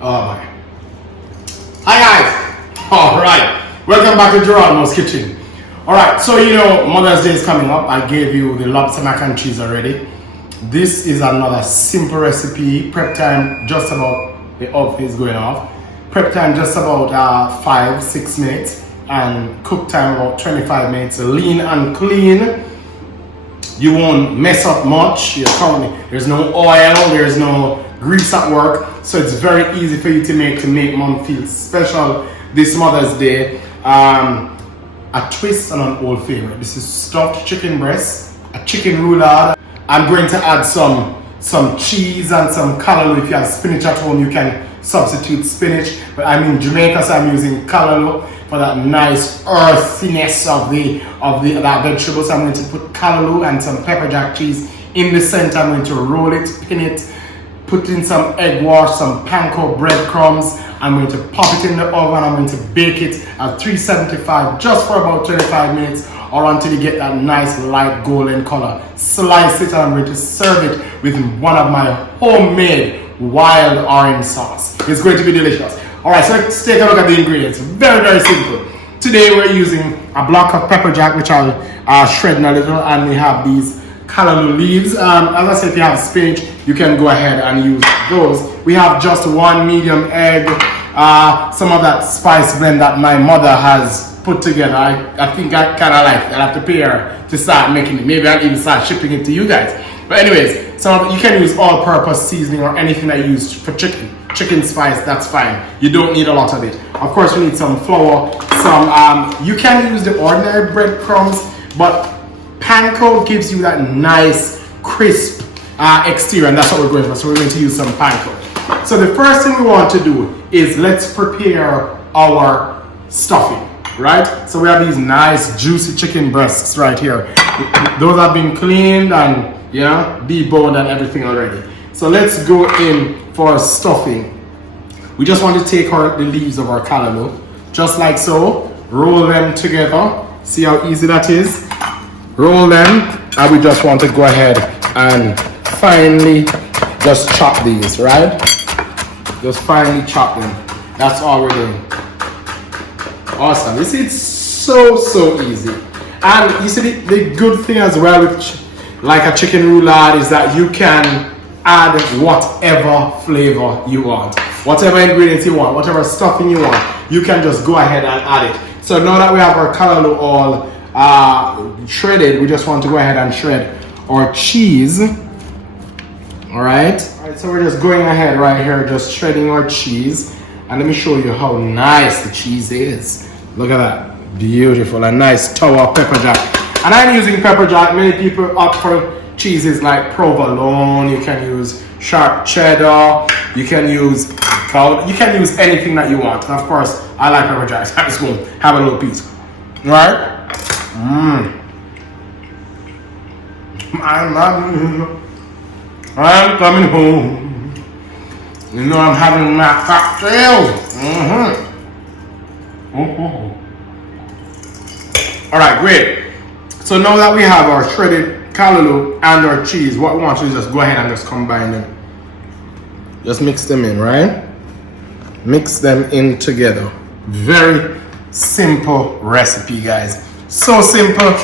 Oh my. Hi guys! Alright, welcome back to Jeronimos Kitchen. Alright, so you know Mother's Day is coming up. I gave you the lobster mac and cheese already. This is another simple recipe. Prep time just about, the oven is going off. Prep time just about 5-6 minutes. And cook time about 25 minutes. Lean and clean. You won't mess up much. There's no oil, there's no grease at work, so it's very easy for you to make mom feel special this Mother's Day. A twist on an old favorite. This is stuffed chicken breast, a chicken roulade. I'm going to add some cheese and some callaloo. If you have spinach at home, you can substitute spinach, but I'm in Jamaica, so I'm using callaloo for that nice earthiness of that vegetable. So I'm going to put callaloo and some pepper jack cheese in the center. I'm going to roll it, pin it, put in some egg wash, some panko breadcrumbs. I'm going to pop it in the oven. I'm going to bake it at 375 just for about 25 minutes or until you get that nice light golden color. Slice it and I'm going to serve it with one of my homemade wild orange sauce. It's going to be delicious. Alright, so let's take a look at the ingredients. Very, very simple. Today we're using a block of pepper jack, which I'll shred in a little, and we have these callaloo leaves. As I said, if you have spinach, you can go ahead and use those. We have just one medium egg, some of that spice blend that my mother has put together. I think I kind of like it. I'll have to pay her to start making it. Maybe I'll even start shipping it to you guys. But anyways, so you can use all-purpose seasoning or anything that you use for chicken spice, that's fine. You don't need a lot of it. Of course, you need some flour, you can use the ordinary breadcrumbs, but panko gives you that nice, crisp exterior, and that's what we're going for. So we're going to use some panko. So the first thing we want to do is let's prepare our stuffing, right? So we have these nice, juicy chicken breasts right here. Those have been cleaned and deboned and everything already. So let's go in for stuffing. We just want to take the leaves of our callaloo, just like so. Roll them together. See how easy that is? Roll them, and we just want to go ahead and finely just chop these, right? Just finely chop them. That's all we're doing. Awesome. You see, it's so easy. And you see, the good thing as well with like a chicken roulade is that you can add whatever flavor you want, whatever ingredients you want, whatever stuffing you want, you can just go ahead and add it. So now that we have our callaloo all shredded, we just want to go ahead and shred our cheese. All right, so we're just going ahead right here, just shredding our cheese. And let me show you how nice the cheese is. Look at that, beautiful, a nice tower of pepper jack. And I'm using pepper jack. Many people opt for cheeses like provolone. You can use sharp cheddar. You can use anything that you want. And of course, I like pepper jack. So I'm just going to have a little piece. All right? I'm coming home. You know I'm having my cocktail. All right, great. So now that we have our shredded callaloo and our cheese, what we want to do is just go ahead and just combine them. Just mix them in, right? Mix them in together. Very simple recipe, guys. So simple,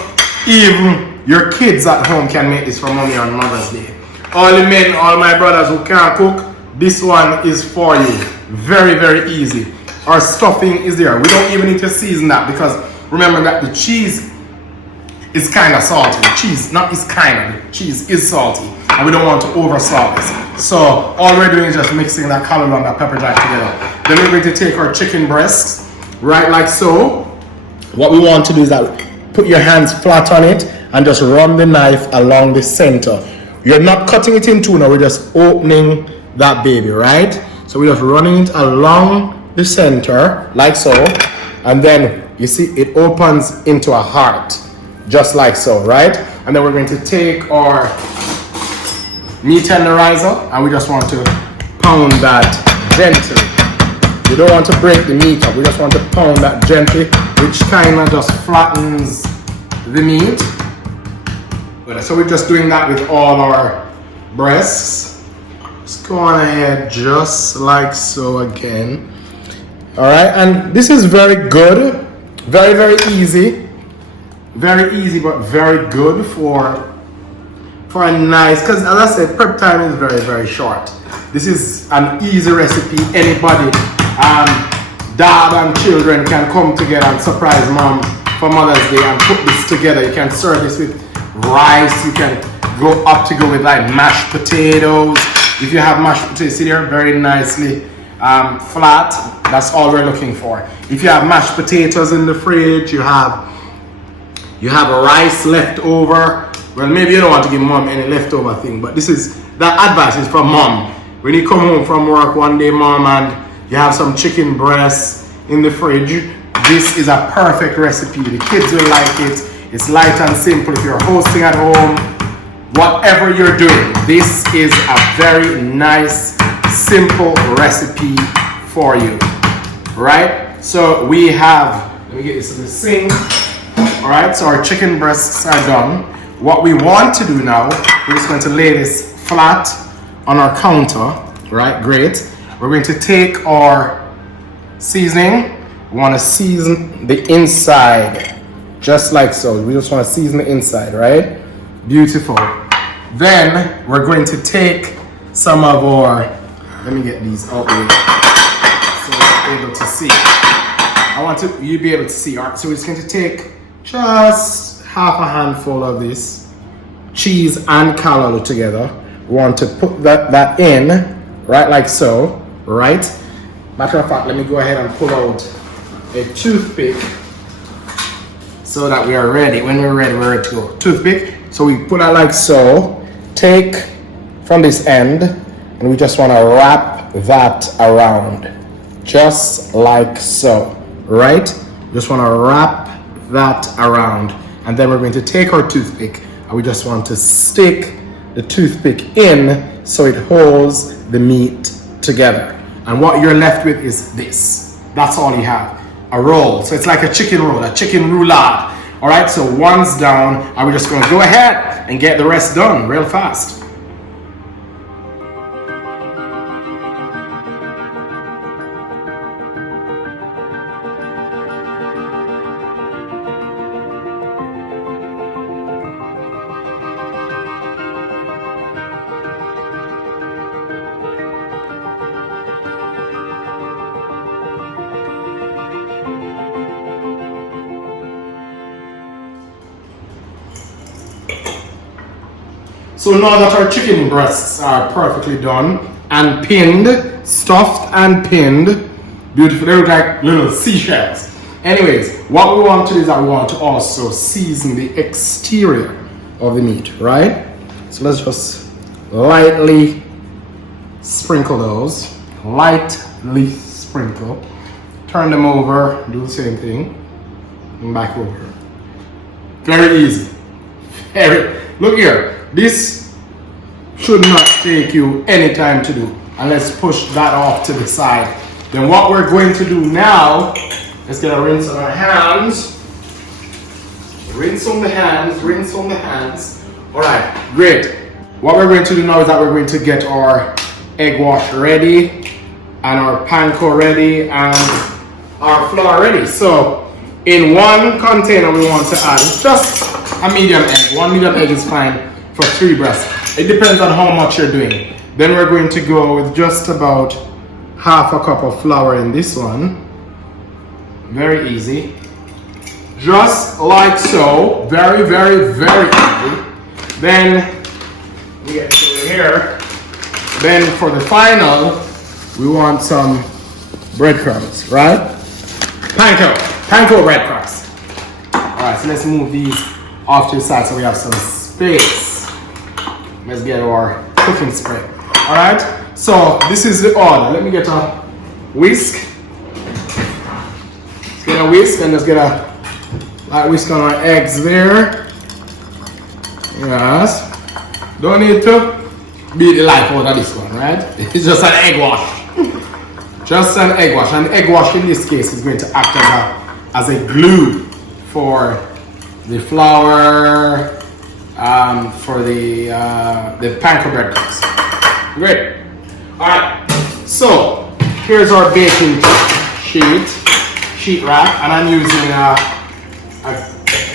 even your kids at home can make this for mommy on Mother's Day. All the men, all my brothers who can't cook, this one is for you. Very, very easy. Our stuffing is there. We don't even need to season that because remember that the cheese is kind of salty. The cheese is salty, and we don't want to over salt this. So all we're doing is just mixing that callaloo and that pepper jack together. Then we're going to take our chicken breasts, right like so. What we want to do is that put your hands flat on it and just run the knife along the center. You're not cutting it in two now, we're just opening that baby, right? So we're just running it along the center like so, and then you see it opens into a heart. Just like so, right? And then we're going to take our meat tenderizer and we just want to pound that gently. You don't want to break the meat up, we just want to pound that gently, which kind of just flattens the meat. So we're just doing that with all our breasts. Just go on ahead just like so again. All right, and this is very good, very easy, but very good for a nice, because as I said, prep time is very short. This is an easy recipe. Anybody, dad and children can come together and surprise mom for Mother's Day and put this together. You can serve this with rice. You can go with like mashed potatoes. If you have mashed potatoes, see there, very nicely flat. That's all we're looking for. If you have mashed potatoes in the fridge, you have rice left over. Well, maybe you don't want to give mom any leftover thing, but that advice is from mom. When you come home from work one day, mom, and you have some chicken breasts in the fridge, this is a perfect recipe. The kids will like it. It's light and simple. If you're hosting at home, whatever you're doing, this is a very nice, simple recipe for you, right? So we have, let me get this in the sink. All right, so our chicken breasts are done. What we want to do now, we're just going to lay this flat on our counter, right? Great. We're going to take our seasoning. We want to season the inside, just like so. We just want to season the inside, right? Beautiful. Then we're going to take some of our, let me get these out the way so you're able to see. I want you to be able to see. All right, so we're just going to take just half a handful of this cheese and callaloo together. We want to put that in, right, like so, right? Matter of fact, let me go ahead and pull out a toothpick so that we are ready. When we're ready to go. Toothpick. So we put it like so. Take from this end, and we just want to wrap that around, just like so, right? Just want to wrap that around, and then we're going to take our toothpick, and we just want to stick the toothpick in so it holds the meat together. And what you're left with is this. That's all you have. A roll. So it's like a chicken roll, a chicken roulade. All right, so one's down, and we're just going to go ahead and get the rest done real fast. So now that our chicken breasts are perfectly done and pinned, stuffed and pinned, beautiful, they look like little seashells. Anyways, what we want to do is that we want to also season the exterior of the meat, right? So let's just lightly sprinkle those, lightly sprinkle, turn them over, do the same thing, and back over. Very easy. Look here. This should not take you any time to do. And let's push that off to the side. Then what we're going to do now, let's get a rinse on our hands. Rinse on the hands. All right, great. What we're going to do now is that we're going to get our egg wash ready and our panko ready and our flour ready. So in one container we want to add just a medium egg. One medium egg is fine for 3 breasts. It depends on how much you're doing. Then we're going to go with just about half a cup of flour in this one. Very easy. Just like so. Very easy. Then we get it over here. Then for the final, we want some breadcrumbs, right? Panko breadcrumbs. Alright, so let's move these off to the side so we have some space. Let's get our cooking spray. All right, so this is the order. Let me get a whisk. Let's get a whisk and let's get a light whisk on our eggs there. Yes. Don't need to beat the life out of this one, right? It's just an egg wash. Just an egg wash. And egg wash in this case is going to act as a glue for the flour, for the panko breadcrumbs. Great. Alright, so here's our baking sheet rack, and I'm using a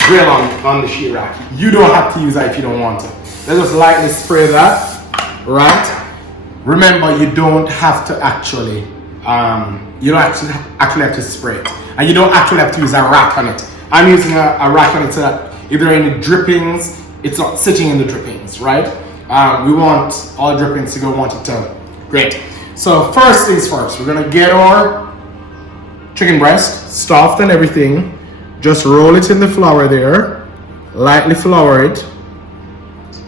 grill on the sheet rack. You don't have to use that if you don't want to. Let's just lightly spray that, right? Remember, you don't have to actually, you don't actually have to spray it. And you don't actually have to use a rack on it. I'm using a rack on it so that if there are any drippings, it's not sitting in the drippings, right? We want all drippings to go, want it to. Great. So first things first, we're gonna get our chicken breast, stuffed and everything. Just roll it in the flour there. Lightly flour it.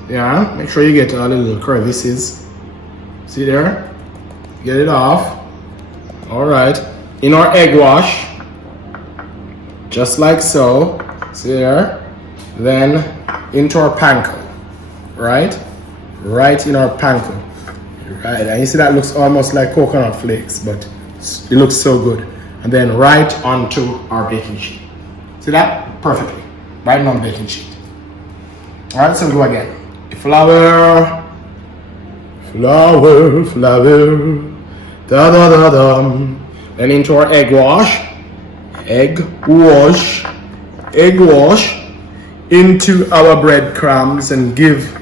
Yeah, make sure you get all the little crevices. See there? Get it off. All right. In our egg wash, just like so. See there? Then into our panko, right? Right in our panko. Right, and you see that looks almost like coconut flakes, but it looks so good. And then right onto our baking sheet. See that? Perfectly. Right on the baking sheet. All right, so we go again. Flour, flour, flour, da da da da. Then into our egg wash, egg wash, into our breadcrumbs and give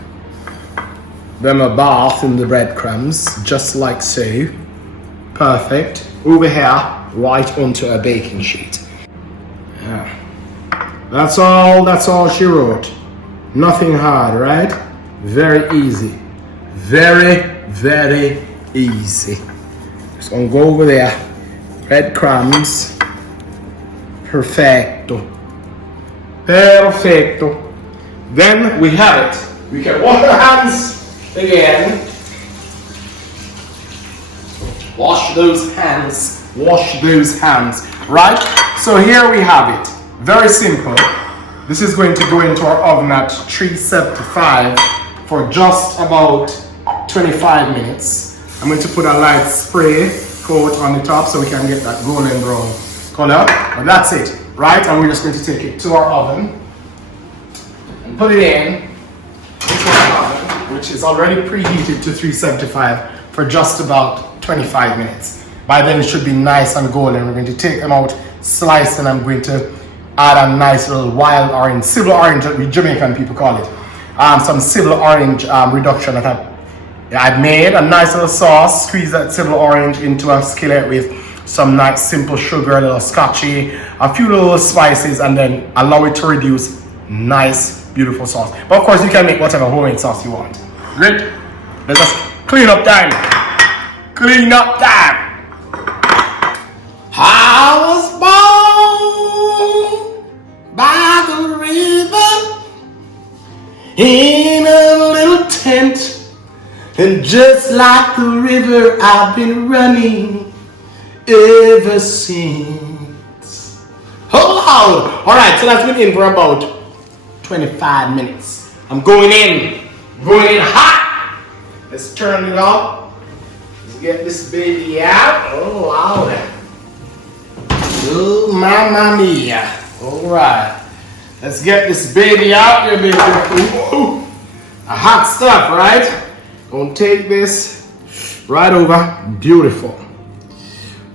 them a bath in the breadcrumbs, just like so. Perfect. Over here, right onto a baking sheet. Yeah. That's all she wrote. Nothing hard, right? Very easy. Very, very easy. Just gonna go over there. Breadcrumbs. Perfecto. Perfecto. Then we have it. We can wash our hands again. Wash those hands. Wash those hands. Right? So here we have it. Very simple. This is going to go into our oven at 375 for just about 25 minutes. I'm going to put a light spray coat on the top so we can get that golden brown color. But that's it. Right? And we're just going to take it to our oven and put it in our oven, which is already preheated to 375 for just about 25 minutes. By then it should be nice and golden. We're going to take them out, slice, and I'm going to add a nice little wild orange, civil orange, Jamaican people call it. Some civil orange reduction that I've made. A nice little sauce, squeeze that civil orange into a skillet with some nice simple sugar, a little scotchy, a few little spices, and then allow it to reduce. Nice, beautiful sauce. But of course you can make whatever homemade sauce you want. Great. Let's just clean up time. Clean up time. I was born by the river in a little tent, and just like the river I've been running ever since. Oh Lord! Alright, so that's been in for about 25 minutes. I'm going in hot. Let's turn it on. Let's get this baby out. Oh Lord. Oh mamma mia. Alright. Let's get this baby out there, baby. Ooh. A hot stuff, right? Gonna take this right over. Beautiful.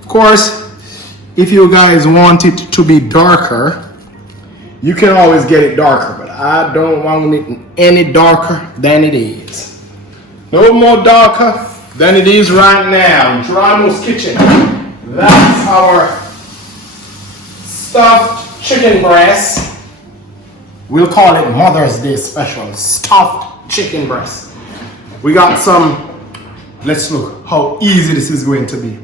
Of course, if you guys want it to be darker, you can always get it darker, but I don't want it any darker than it is. No more darker than it is right now. Jeronimos Kitchen. That's our stuffed chicken breast. We'll call it Mother's Day special. Stuffed chicken breast. We got some, let's look how easy this is going to be.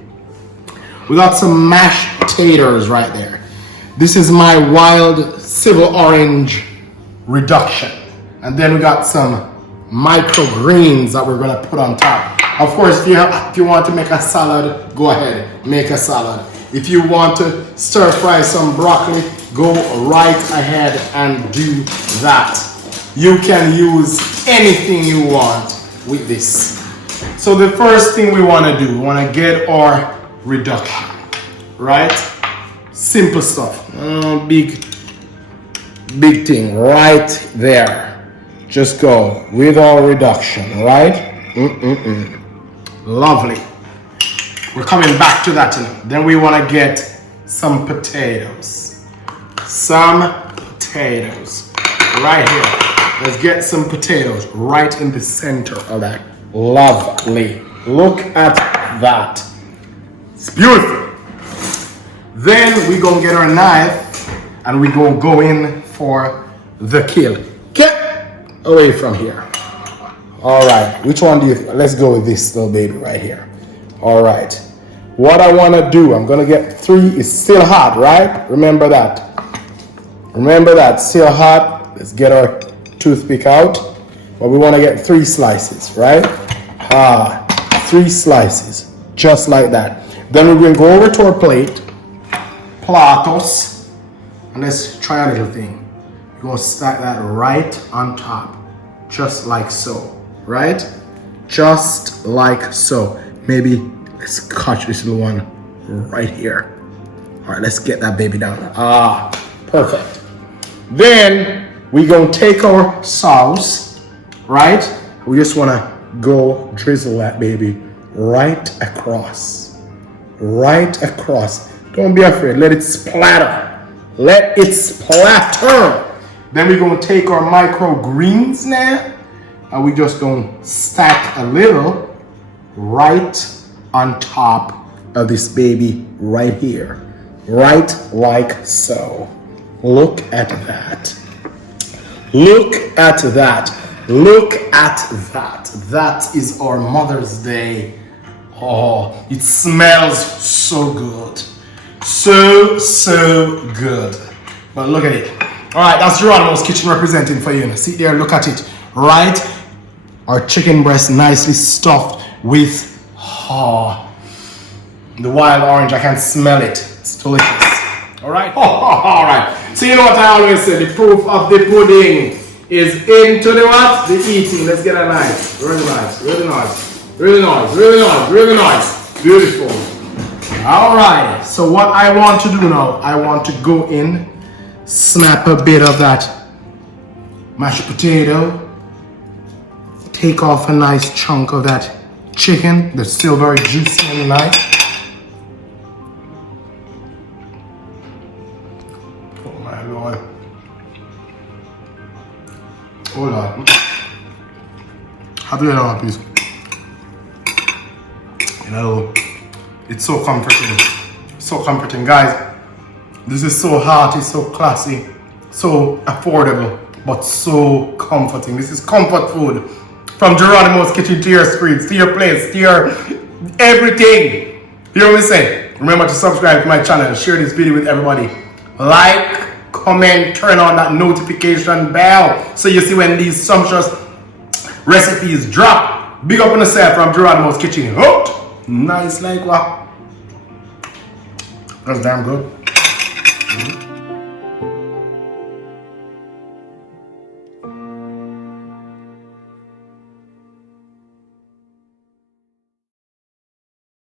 We got some mashed potatoes right there. This is my wild civil orange reduction. And then we got some microgreens that we're gonna put on top. Of course, if you want to make a salad, go ahead, make a salad. If you want to stir fry some broccoli, go right ahead and do that. You can use anything you want with this. So the first thing we want to do, we want to get our reduction, right? Simple stuff. Big thing right there. Just go with our reduction, right? Lovely. We're coming back to that. Then we want to get some potatoes. Some potatoes. Right here. Let's get some potatoes right in the center of that. Lovely. Look at that. It's beautiful. Then we're going to get our knife and we're going to go in for the kill. Get away from here. All right. Which one do you think? Let's go with this little baby right here. All right. What I want to do, I'm going to get 3. It's still hot, right? Remember that. Remember that. Still hot. Let's get our toothpick out. But we want to get 3 slices, right? 3 slices. Just like that. Then we're going to go over to our plate. Platos. And let's try a little thing. We're going to stack that right on top. Just like so. Right? Just like so. Maybe let's catch this little one right here. All right, let's get that baby down. Perfect. Then we're going to take our sauce, right? We just want to go drizzle that baby right across. Right across. Don't be afraid. Let it splatter. Let it splatter. Then we're going to take our microgreens now. And we just going to stack a little right on top of this baby right here. Right like so. Look at that. Look at that. Look at that. That is our Mother's Day. Oh, it smells so good. So good. But look at it. All right, that's Jeronimos Kitchen representing for you. Sit there, look at it. Right? Our chicken breast nicely stuffed with the wild orange. I can smell it. It's delicious. All right? All right. So you know what I always say, the proof of the pudding is into the what? The eating. Let's get a knife. Really nice. Really nice. Really nice. Really nice. Really nice. Beautiful. All right. So what I want to do now, I want to go in, snap a bit of that mashed potato, take off a nice chunk of that chicken that's still very juicy and nice. Oh my Lord. Oh Lord. Have you on, please? You know, it's so comforting. So comforting, guys. This is so hearty, so classy, so affordable, but so comforting. This is comfort food. From Jeronimos Kitchen to your screens, to your plates, to your everything. You know what I'm saying? Remember to subscribe to my channel and share this video with everybody. Like, comment, turn on that notification bell so you see when these sumptuous recipes drop. Big up on the set from Jeronimos Kitchen. Hooked. Nice like what? That's damn good.